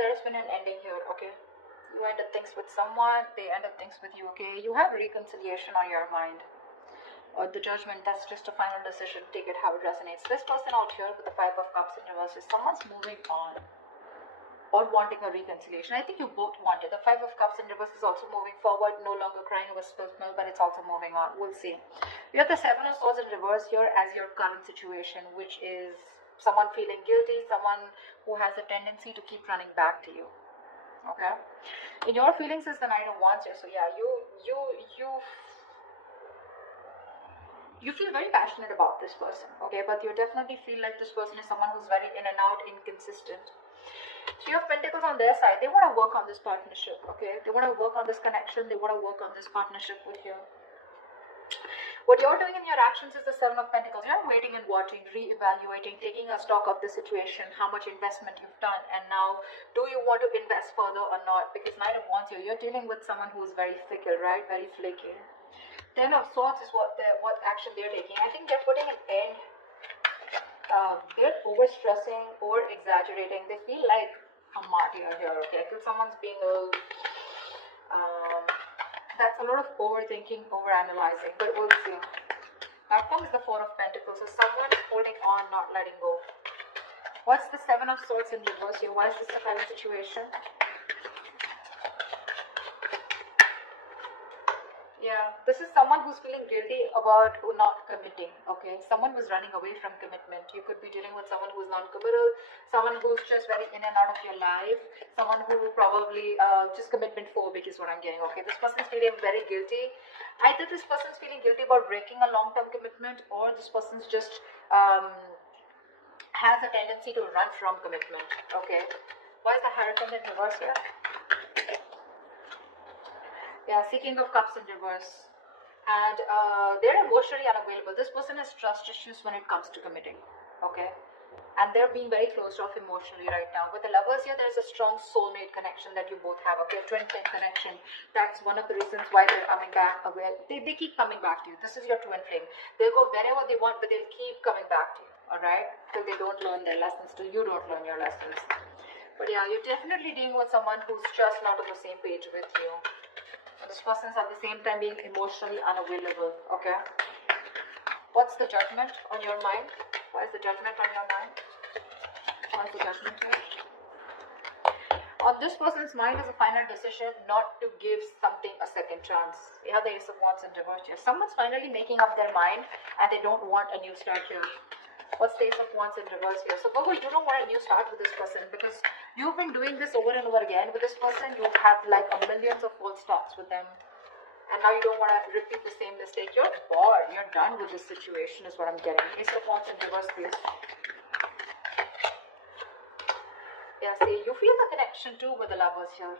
there's been an ending here, okay? You ended things with someone, they ended things with you, okay? You have reconciliation on your mind. Or the judgment, that's just a final decision. Take it how it resonates. This person out here with the Five of Cups in reverse is someone's moving on or wanting a reconciliation. I think you both want it. The Five of Cups in reverse is also moving forward, no longer crying over spilled milk, but it's also moving on. We'll see. You have the Seven of Swords in reverse here as your current situation, which is someone feeling guilty, someone who has a tendency to keep running back to you. Okay? In your feelings is the Knight of Wands here. So yeah, you feel very passionate about this person, okay? But you definitely feel like this person is someone who's very in and out, inconsistent. Three of Pentacles on their side, they want to work on this partnership, okay? They want to work on this connection, they want to work on this partnership with you. What you're doing in your actions is the Seven of Pentacles. You're waiting and watching, re-evaluating, taking a stock of the situation, how much investment you've done, and now, do you want to invest further or not? Because Knight of Wands here, you're dealing with someone who's very fickle, right? Very flaky. Ten of Swords is what action they're taking. I think they're putting an end. They're overstressing, over-exaggerating. They feel like a martyr here, okay? I feel someone's being a little... that's a lot of overthinking, overanalyzing, but we'll see. Now comes the Four of Pentacles. So someone's holding on, not letting go. What's the Seven of Swords in reverse here? Why is this the kind of situation? Yeah, this is someone who's feeling guilty about not committing, okay? Someone who's running away from commitment. You could be dealing with someone who's non-committal, someone who's just very in and out of your life, someone who probably just commitment phobic is what I'm getting, okay? This person's feeling very guilty. Either this person's feeling guilty about breaking a long-term commitment, or this person's just has a tendency to run from commitment, okay? Why is the Hierophant in reverse here? Yeah, Seeking of Cups in reverse. And they're emotionally unavailable. This person has trust issues when it comes to committing. Okay? And they're being very closed off emotionally right now. With the Lovers here, there's a strong soulmate connection that you both have. Okay, twin flame connection. That's one of the reasons why they're coming back. They keep coming back to you. This is your twin flame. They'll go wherever they want, but they'll keep coming back to you. Alright? Till they don't learn their lessons, till you don't learn your lessons. But yeah, you're definitely dealing with someone who's just not on the same page with you. This person's at the same time being emotionally unavailable, okay? What's the Judgment on your mind? Why is the Judgment on your mind? Why is the Judgment here? On this person's mind is a final decision not to give something a second chance. You have the Ace of Wands in reverse here. Someone's finally making up their mind and they don't want a new start here. What's the Ace of Wands in reverse here? So Virgo, you don't want a new start with this person because you've been doing this over and over again with this person. You've had like millions of false starts with them. And now you don't want to repeat the same mistake. You're bored. You're done with this situation is what I'm getting. Ace of Wands in reverse, please. Yeah, see, you feel the connection too with the Lovers here.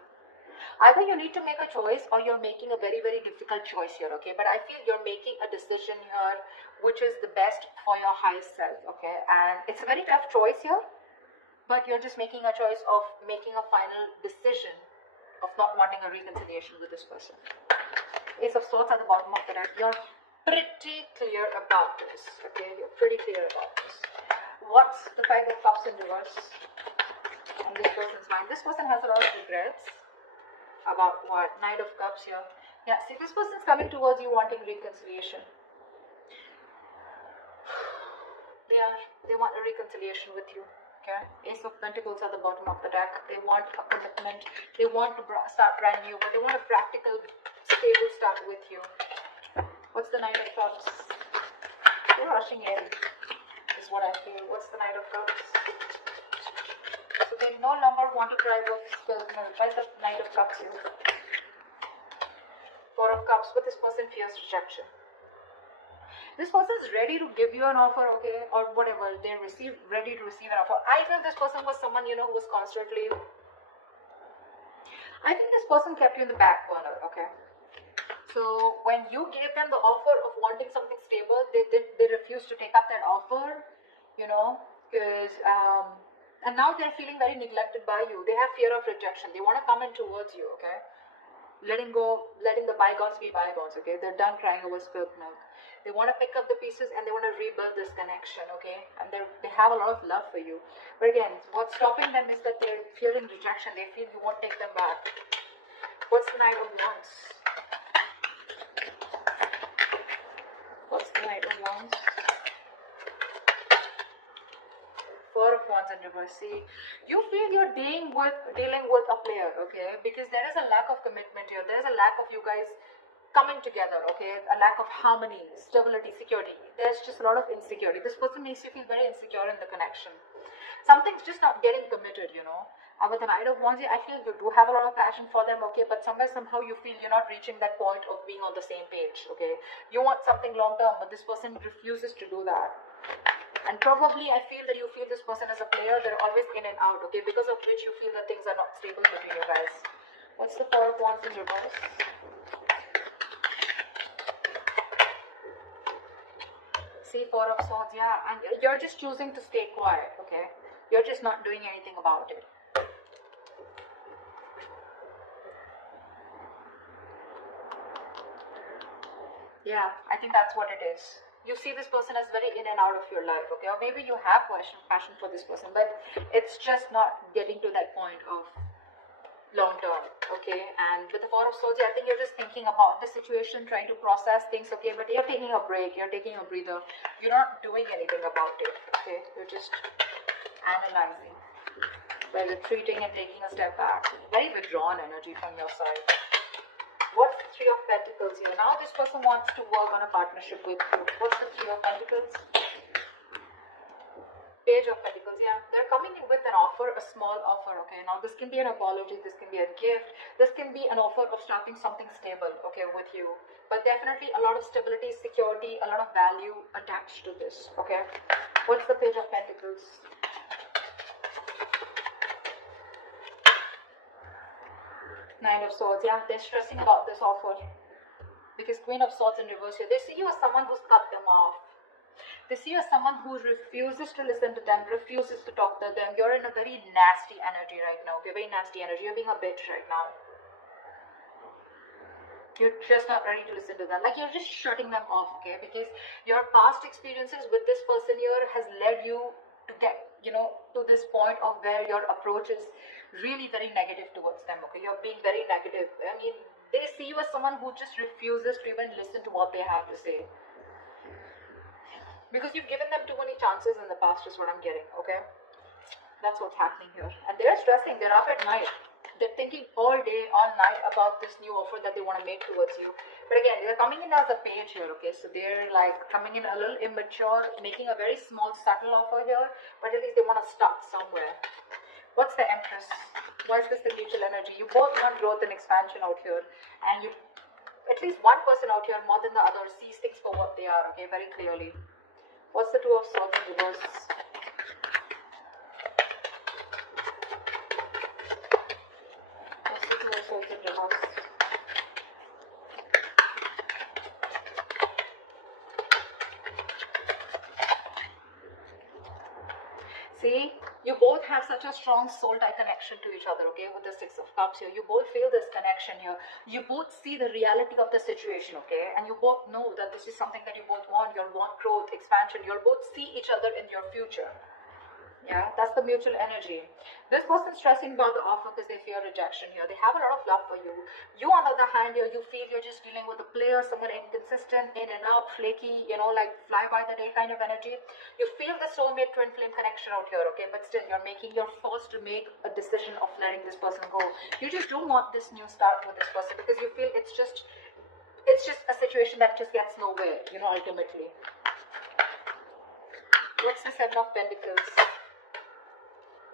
Either you need to make a choice or you're making a very, very difficult choice here, okay? But I feel you're making a decision here which is the best for your highest self, okay? And it's a very tough choice here, but you're just making a choice of making a final decision of not wanting a reconciliation with this person. Ace of Swords at the bottom of the deck. You're pretty clear about this, okay? You're pretty clear about this. What's the Five of Cups in reverse on this person's mind? This person has a lot of regrets. About what? Knight of Cups here. Yeah, see, this person's coming towards you wanting reconciliation. They want a reconciliation with you. Okay? Ace of Pentacles at the bottom of the deck. They want a commitment. They want to start brand new, but they want a practical, stable start with you. What's the Knight of Cups? You're rushing in, is what I feel. What's the Knight of Cups? So they no longer want to cry over spilled milk. Why is the Knight of Cups here? Four of Cups, but this person fears rejection. This person is ready to give you an offer, okay, or whatever. They're ready to receive an offer. I feel this person was someone, you know, who was constantly... I think this person kept you in the back burner, okay. So when you gave them the offer of wanting something stable, they refused to take up that offer, you know, because... and now they're feeling very neglected by you. They have fear of rejection. They want to come in towards you, okay. letting go, letting the bygones be bygones, okay? They're done crying over spilled milk. They want to pick up the pieces and they want to rebuild this connection, okay? And they have a lot of love for you. But again, what's stopping them is that they're feeling rejection. They feel you won't take them back. What's the Knight of Wands? What's the Knight of Wands? Four of Wands in reverse. See, you feel you're dealing with a player, okay? Because there is a lack of commitment here. There is a lack of you guys coming together, okay? A lack of harmony, stability, security. There's just a lot of insecurity. This person makes you feel very insecure in the connection. Something's just not getting committed, you know. With the Knight of Wands, I feel you do have a lot of passion for them, okay? But somehow you feel you're not reaching that point of being on the same page, okay? You want something long term, but this person refuses to do that. And probably I feel that you feel this person as a player. They're always in and out, okay? Because of which you feel that things are not stable between you guys. What's the Four of Wands in reverse? See, Four of Swords, yeah. And you're just choosing to stay quiet, okay? You're just not doing anything about it. Yeah, I think that's what it is. You see this person as very in and out of your life, okay? Or maybe you have passion for this person, but it's just not getting to that point of long term, okay? And with the Four of Swords, I think you're just thinking about the situation, trying to process things, okay? But you're taking a break, you're taking a breather. You're not doing anything about it, okay? You're just analyzing by retreating and taking a step back. Very withdrawn energy from your side. What's the Three of Pentacles here? Now this person wants to work on a partnership with you. What's the Three of Pentacles? Page of Pentacles, yeah. They're coming in with an offer, a small offer, okay? Now this can be an apology, this can be a gift, this can be an offer of starting something stable, okay, with you. But definitely a lot of stability, security, a lot of value attached to this, okay? What's the Page of Pentacles? Nine of Swords, yeah, they're stressing about this offer. Because Queen of Swords in reverse here, they see you as someone who's cut them off. They see you as someone who refuses to listen to them, refuses to talk to them. You're in a very nasty energy right now, okay, very nasty energy. You're being a bitch right now. You're just not ready to listen to them. Like, you're just shutting them off, okay? Because your past experiences with this person here has led you to get, you know, to this point of where your approach is really very negative towards them, okay? You're being very negative. I mean, they see you as someone who just refuses to even listen to what they have to say. Because you've given them too many chances in the past is what I'm getting, okay? That's what's happening here. And they're stressing, they're up at night. They're thinking all day, all night about this new offer that they want to make towards you. But again, they're coming in as a page here, okay? So they're like coming in a little immature, making a very small, subtle offer here. But at least they want to start somewhere. What's the Empress? Why is this the mutual energy? You both want growth and expansion out here. And you, at least one person out here more than the other sees things for what they are, okay? Very clearly. What's the Two of Swords in reverse? What's the Two of Swords in reverse? See, you both have such a strong soul tie connection to each other, okay, with the Six of Cups here. You both feel this connection here. You both see the reality of the situation, okay, and you both know that this is something that you both want. You want growth, expansion. You'll both see each other in your future. Yeah, that's the mutual energy. This person's stressing about the offer because they fear rejection here. They have a lot of love for you. You, on the other hand, here, you feel you're just dealing with a player, someone inconsistent, in and out, flaky, you know, like fly by the day kind of energy. You feel the soulmate twin flame connection out here, okay? But still, you're forced to make a decision of letting this person go. You just don't want this new start with this person because you feel it's just a situation that just gets nowhere, you know, ultimately. What's the Seven of Pentacles?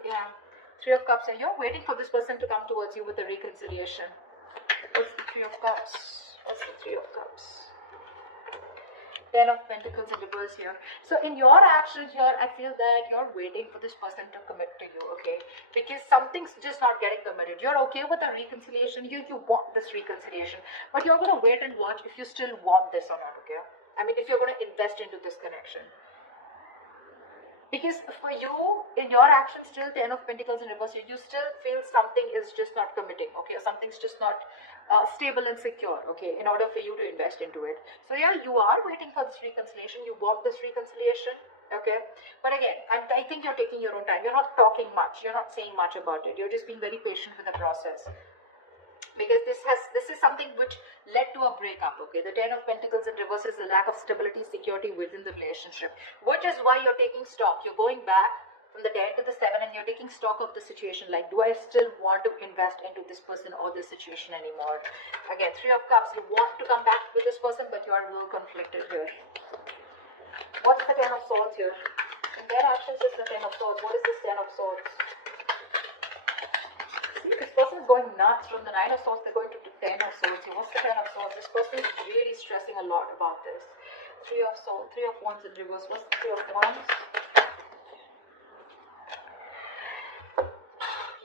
Yeah, Three of Cups. You're waiting for this person to come towards you with a reconciliation. What's the Three of Cups? What's the Three of Cups? Ten of Pentacles in reverse here. So in your actions here, I feel that you're waiting for this person to commit to you, okay? Because something's just not getting committed. You're okay with a reconciliation. You want this reconciliation. But you're going to wait and watch if you still want this or not, okay? I mean, if you're going to invest into this connection. Because for you, in your actions, still Ten of Pentacles in reverse, you still feel something is just not committing, okay? Something's just not stable and secure, okay, in order for you to invest into it. So yeah, you are waiting for this reconciliation, you want this reconciliation, okay, but again, I think you're taking your own time, you're not talking much, you're not saying much about it, you're just being very patient with the process, because this is something which led to a breakup, okay. The Ten of Pentacles in reverse is the lack of stability, security within the relationship, which is why you're taking stock, you're going back from the 10 to the 7 and you're taking stock of the situation, like, do I still want to invest into this person or this situation anymore? Again, Three of Cups, you want to come back with this person, but you are a little conflicted here. What's the Ten of Swords here? In their actions is the Ten of Swords. What is this Ten of Swords? See, this person is going nuts. From the Nine of Swords, they're going to the Ten of Swords. What's the Ten of Swords? This person is really stressing a lot about this. Three of Swords, Three of Wands in reverse. What's the Three of Wands?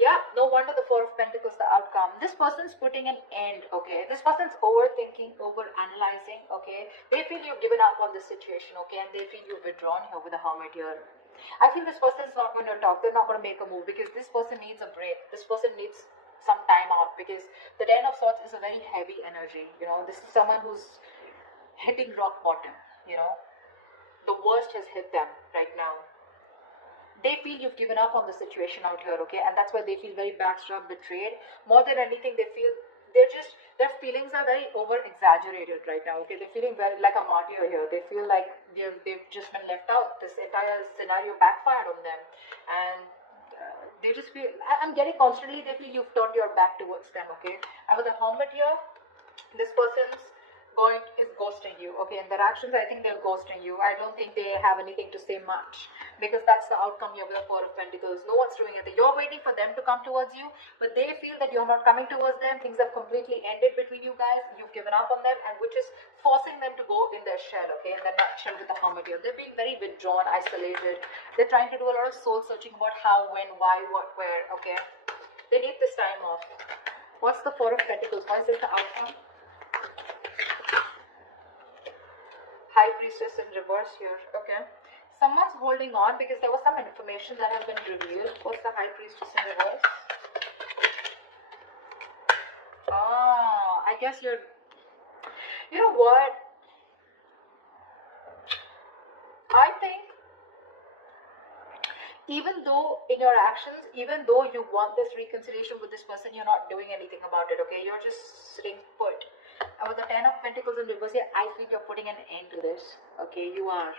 Yeah, no wonder the Four of Pentacles, the outcome. This person's putting an end, okay? This person's overthinking, over-analyzing, okay? They feel you've given up on this situation, okay? And they feel you've withdrawn here with the Hermit here. I feel this person's not going to talk. They're not going to make a move because this person needs a break. This person needs some time out because the Ten of Swords is a very heavy energy, you know? This is someone who's hitting rock bottom, you know? The worst has hit them right now. They feel you've given up on the situation out here, okay? And that's why they feel very backstabbed, betrayed. More than anything, they feel their feelings are very over-exaggerated right now, okay? They're feeling very like a martyr here. They feel like they've just been left out. This entire scenario backfired on them. And they just feel, I'm getting constantly, they feel you've turned your back towards them, okay? And with the Hermit here, this person's is ghosting you, okay? In their actions, I think they're ghosting you. I don't think they have anything to say much because that's the outcome here with the Four of Pentacles. No one's doing it. You're waiting for them to come towards you, but they feel that you're not coming towards them. Things have completely ended between you guys. You've given up on them, and which is forcing them to go in their shell, okay? In their nutshell with the Hermit here. They're being very withdrawn, isolated. They're trying to do a lot of soul searching about how, when, why, what, where, okay? They need this time off. What's the Four of Pentacles? Why is this the outcome? High Priestess in reverse here, okay? Someone's holding on because there was some information that has been revealed. What's the High Priestess in reverse? I guess you know what? I think even though in your actions, even though you want this reconciliation with this person, you're not doing anything about it, okay? You're just sitting put. And with the Ten of Pentacles in reverse here, I feel you're putting an end to this. Okay, you are.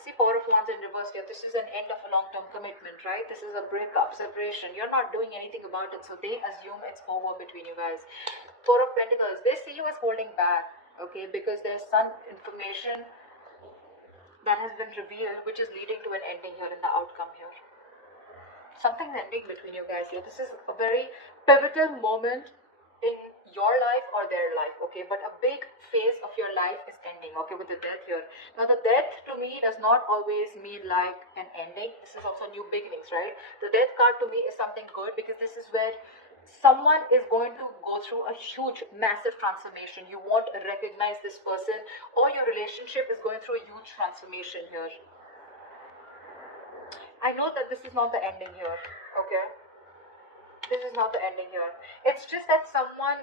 See, Four of Wands in reverse here. This is an end of a long-term commitment, right? This is a breakup, separation. You're not doing anything about it, so they assume it's over between you guys. Four of Pentacles, they see you as holding back, okay? Because there's some information that has been revealed, which is leading to an ending here in the outcome here. Something's ending between you guys here. This is a very pivotal moment in your life or their life, okay? But a big phase of your life is ending, okay, with the Death here. Now, the Death to me does not always mean like an ending. This is also new beginnings, right? The Death card to me is something good because this is where someone is going to go through a huge, massive transformation. You won't recognize this person, or your relationship is going through a huge transformation here. I know that this is not the ending here, okay? This is not the ending here. It's just that someone,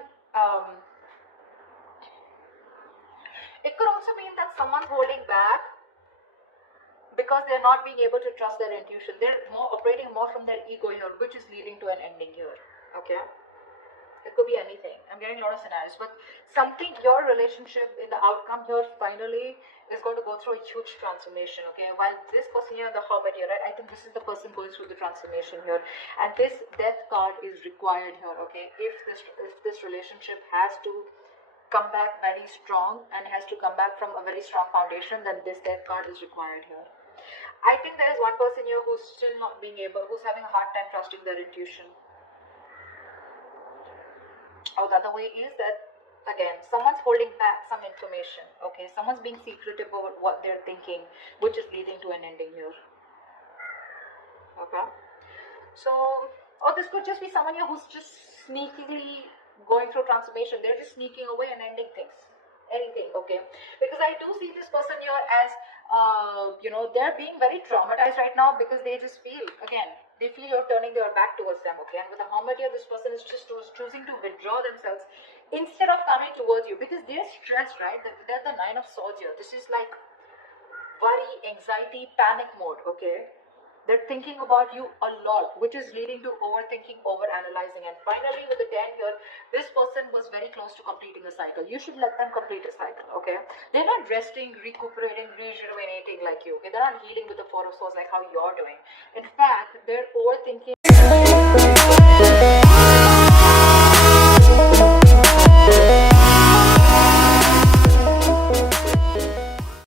it could also mean that someone's holding back because they're not being able to trust their intuition. They're operating more from their ego here, which is leading to an ending here, okay? It could be anything. I'm getting a lot of scenarios, but something, your relationship in the outcome here finally is going to go through a huge transformation, okay? While this person here, the Hermit here, right? I think this is the person going through the transformation here, and this Death card is required here, okay? If this relationship has to come back very strong and has to come back from a very strong foundation, then this Death card is required here. I think there is one person here who's still not being able, who's having a hard time trusting their intuition. Or the other way is that, again, someone's holding back some information, okay? Someone's being secretive about what they're thinking, which is leading to an ending here, okay? So, or this could just be someone here who's just sneakily going through transformation. They're just sneaking away and ending things, anything, okay? Because I do see this person here as they're being very traumatized right now because they just feel, again, they feel you're turning their back towards them, okay? And with the Hermit here, this person is just choosing to withdraw themselves instead of coming towards you because they're stressed, right? They're the Nine of Swords here. This is like worry, anxiety, panic mode, okay? They're thinking about you a lot, which is leading to overthinking, overanalyzing. And finally, with the 10 here, this person was very close to completing a cycle. You should let them complete a cycle, okay? They're not resting, recuperating, rejuvenating like you, okay? They're not healing with the Four of Swords like how you're doing. In fact, they're overthinking.